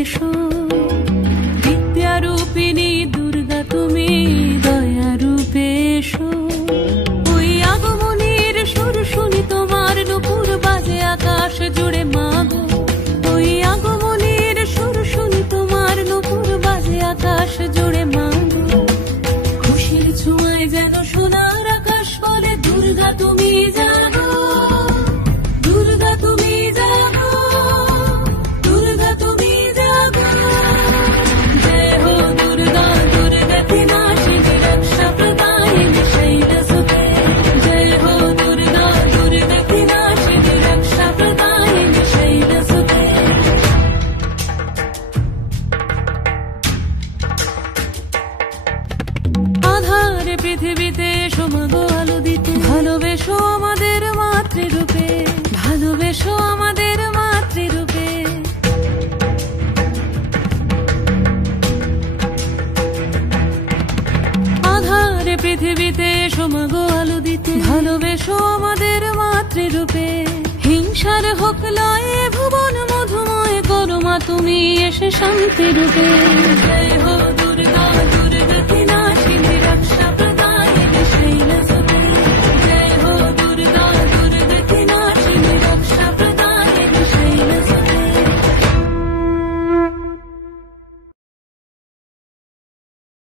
এসো। বিদ্যারূপিণী দুর্গা তুমি দয়া রূপে এসো। ওই আগমনীর সুর শুনি তোমার নুপুর বাজে আকাশ জুড়ে মাগো। ওই আগমনীর সুর শুনি তোমার নুপুর বাজে আকাশ জুড়ে মাগো। খুশির ছোঁয়ায় যেন সোনার আকাশ বলে দুর্গা তুমি জাগো, দুর্গা তুমি জাগো, দুর্গা তুমি জাগো। জয় হো দুর্গা দুর্গা বিনাশিনী রক্ষা প্রদায়িনী শৈলসুতে। জয় হো দুর্গা দুর্গা বিনাশিনী রক্ষা প্রদায়িনী শৈলসুতে। আধারে পৃথিবীতে এসো মাগো আলো দিতে। ভালোবেসো আমাদের মাতৃরূপে, ভালোবেসো আমাদের মাতৃরূপে। আধারে পৃথিবীতে এসো মাগো আলো দিতে। ভালোবেসো আমাদের মাতৃরূপে। হিংসার হোক লয়ে ভুবন মধুময় করো মা তুমি এসে শান্তি রূপে। জয় হো দুর্গা